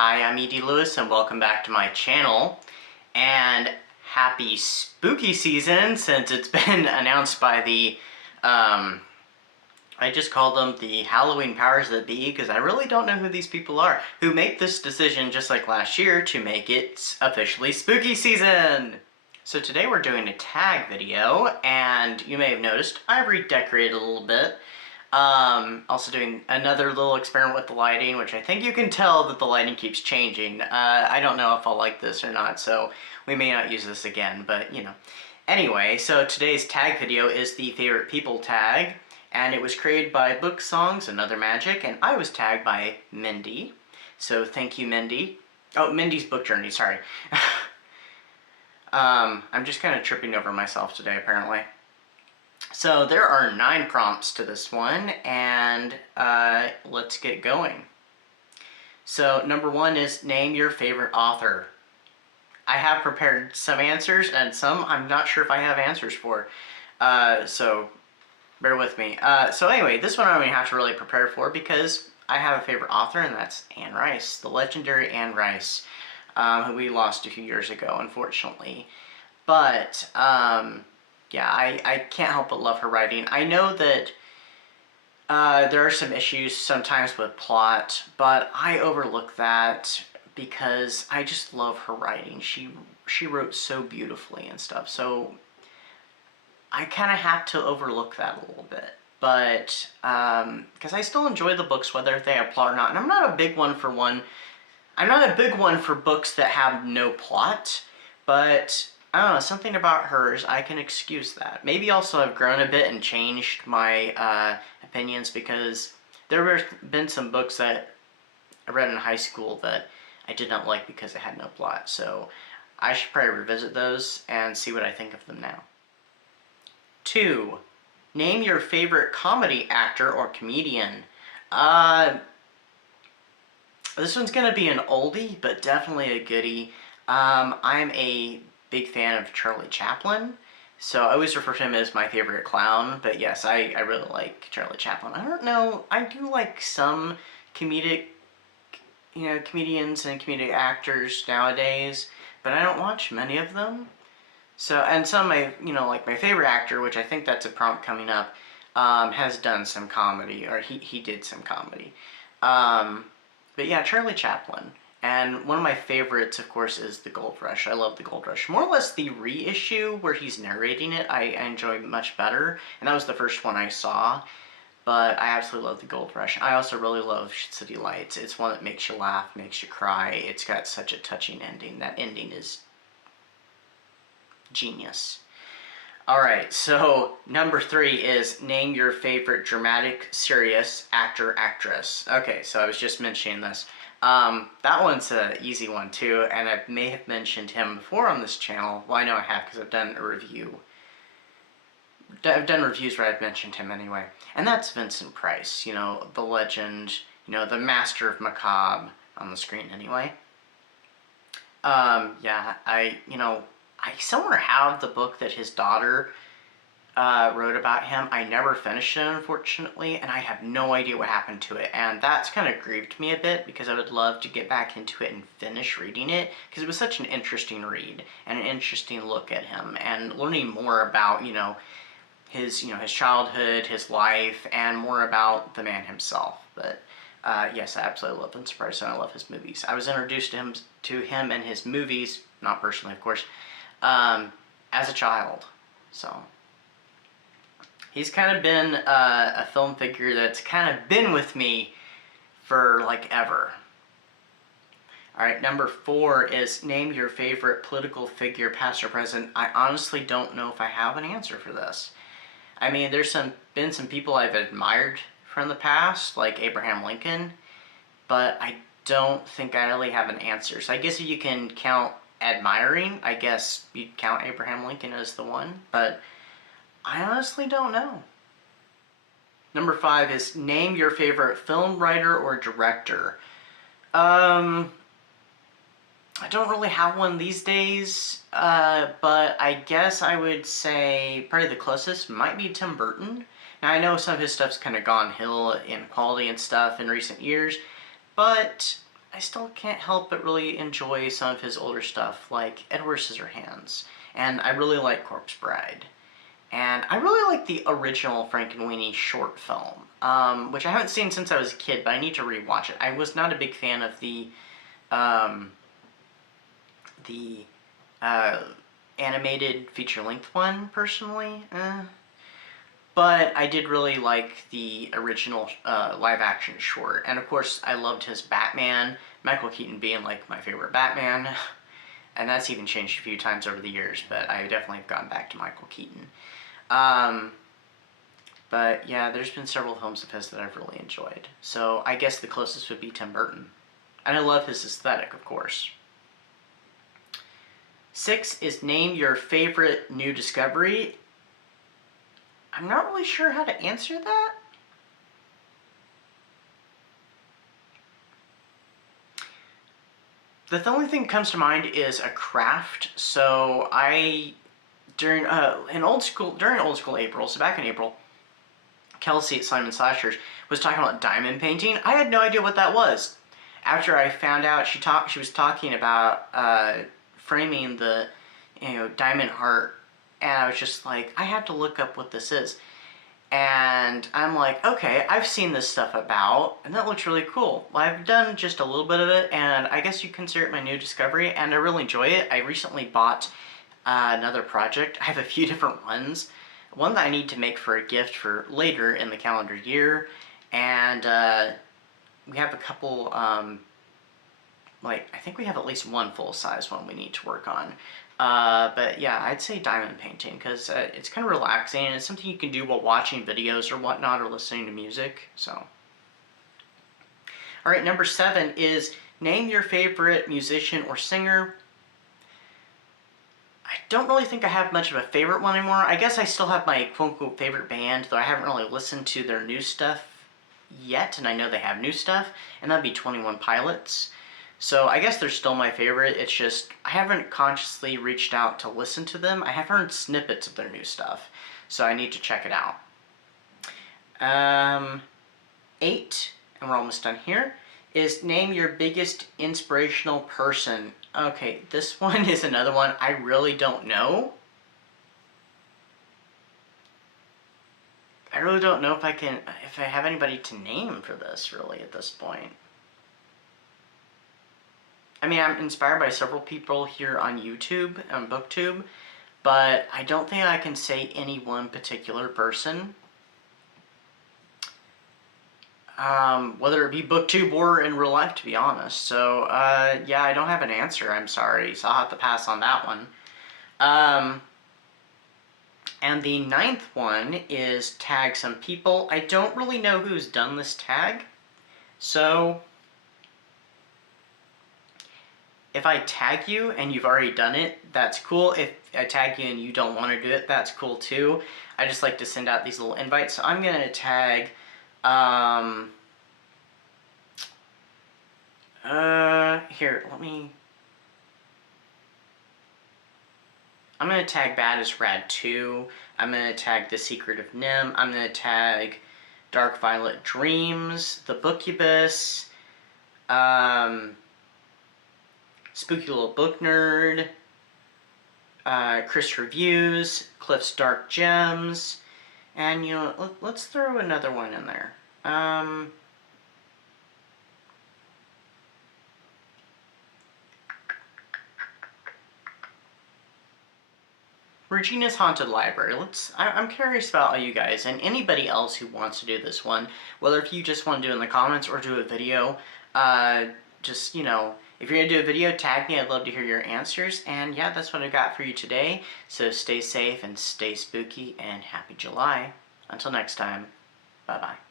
Hi, I'm E.D. Lewis and welcome back to my channel. And happy spooky season, since it's been announced by the, I just call them the Halloween powers that be, because I really don't know who these people are, who make this decision just like last year to make it officially spooky season. So today we're doing a tag video, and you may have noticed I've redecorated a little bit. Also doing another little experiment with the lighting, which I think you can tell that the lighting keeps changing. I don't know if I'll like this or not, so we may not use this again, but you know. Anyway, so today's tag video is the favorite people tag, and it was created by Book Songs and Other Magic, and I was tagged by Mindy. So thank you, Mindy. Oh, Mindy's Book Journey, sorry. I'm just kind of tripping over myself today, apparently. So there are 9 prompts to this one, and let's get going. So number 1 is name your favorite author. I have prepared some answers, and some I'm not sure if I have answers for. So bear with me. So anyway, this one I don't have to really prepare for because I have a favorite author, and that's Anne Rice, the legendary Anne Rice, who we lost a few years ago, unfortunately. But yeah, I can't help but love her writing. I know that there are some issues sometimes with plot, but I overlook that because I just love her writing. She wrote so beautifully and stuff, so I kind of have to overlook that a little bit. But because I still enjoy the books, whether they have plot or not, and I'm not a big one for books that have no plot, but I don't know, something about hers, I can excuse that. Maybe also I've grown a bit and changed my opinions, because there have been some books that I read in high school that I did not like because they had no plot. So I should probably revisit those and see what I think of them now. 2. Name your favorite comedy actor or comedian. This one's going to be an oldie, but definitely a goodie. I'm a big fan of Charlie Chaplin, so I always refer to him as my favorite clown, but yes, I really like Charlie Chaplin. I don't know, I do like some comedians and comedic actors nowadays, but I don't watch many of them. So, and some of my, like my favorite actor, which I think that's a prompt coming up, has done some comedy, or he did some comedy. But yeah, Charlie Chaplin. And one of my favorites, of course, is The Gold Rush. I love The Gold Rush. More or less the reissue where he's narrating it, I enjoy much better. And that was the first one I saw. But I absolutely love The Gold Rush. I also really love City Lights. It's one that makes you laugh, makes you cry. It's got such a touching ending. That ending is genius. Alright, so number 3 is name your favorite dramatic, serious actor, actress. Okay, so I was just mentioning this. That one's an easy one too, and I may have mentioned him before on this channel. Well, I know I have because I've done a review. I've done reviews where I've mentioned him anyway. And that's Vincent Price, the legend, the master of macabre on the screen anyway. Yeah, I somewhere have the book that his daughter wrote about him. I never finished it, unfortunately, and I have no idea what happened to it, and that's kind of grieved me a bit, because I would love to get back into it and finish reading it, because it was such an interesting read, and an interesting look at him, and learning more about, his childhood, his life, and more about the man himself. But yes, I absolutely love Vincent Price, and I love his movies. I was introduced to him and his movies, not personally, of course, as a child, so he's kind of been a film figure that's kind of been with me for like ever. Alright, number 4 is name your favorite political figure, past or present. I honestly don't know if I have an answer for this. I mean, there's been some people I've admired from the past, like Abraham Lincoln, but I don't think I really have an answer. So I guess if you can count admiring, I guess you'd count Abraham Lincoln as the one, but I honestly don't know. Number 5 is name your favorite film writer or director. I don't really have one these days, but I guess I would say probably the closest might be Tim Burton. Now, I know some of his stuff's kind of gone hill in quality and stuff in recent years, but I still can't help but really enjoy some of his older stuff, like Edward Scissorhands, and I really like Corpse Bride. And I really like the original Frankenweenie short film, which I haven't seen since I was a kid, but I need to rewatch it. I was not a big fan of um, the animated feature-length one, personally. But I did really like the original live-action short. And of course, I loved his Batman, Michael Keaton being like my favorite Batman. And that's even changed a few times over the years, but I definitely have gone back to Michael Keaton. But yeah, there's been several films of his that I've really enjoyed. So I guess the closest would be Tim Burton. And I love his aesthetic, of course. 6 is name your favorite new discovery. I'm not really sure how to answer that. The only thing that comes to mind is a craft. So during old school April, so back in April, Kelsey at Simon Slashers was talking about diamond painting. I had no idea what that was. After I found out, she was talking about framing the diamond art, and I was just like, I have to look up what this is. And I'm like, okay, I've seen this stuff about, and that looks really cool. Well, I've done just a little bit of it, and I guess you consider it my new discovery, and I really enjoy it. I recently bought another project. I have a few different ones. One that I need to make for a gift for later in the calendar year, and we have a couple, I think we have at least one full-size one we need to work on. But yeah, I'd say diamond painting, because it's kind of relaxing, and it's something you can do while watching videos or whatnot, or listening to music, so. Alright, number 7 is name your favorite musician or singer. I don't really think I have much of a favorite one anymore. I guess I still have my quote-unquote favorite band, though I haven't really listened to their new stuff yet, and I know they have new stuff, and that'd be 21 Pilots. So I guess they're still my favorite. It's just I haven't consciously reached out to listen to them. I have heard snippets of their new stuff, so I need to check it out. 8, and we're almost done here, is name your biggest inspirational person. Okay, this one is another one I really don't know. I really don't know if I have anybody to name for this, really, at this point. I mean, I'm inspired by several people here on YouTube, on BookTube, but I don't think I can say any one particular person. Whether it be BookTube or in real life, to be honest. So, yeah, I don't have an answer, I'm sorry, so I'll have to pass on that one. And the 9th one is tag some people. I don't really know who's done this tag, so if I tag you and you've already done it, that's cool. If I tag you and you don't want to do it, that's cool too. I just like to send out these little invites. So I'm going to tag, I'm going to tag Bad as Rad 2. I'm going to tag The Secret of Nim. I'm going to tag Dark Violet Dreams, The Bookubus, Spooky Little Book Nerd, Chris Reviews, Cliff's Dark Gems, and let's throw another one in there. Regina's Haunted Library. I'm curious about all you guys and anybody else who wants to do this one, whether if you just want to do it in the comments or do a video. Just, if you're going to do a video, tag me. I'd love to hear your answers. And yeah, that's what I got for you today. So stay safe and stay spooky and happy July. Until next time, bye-bye.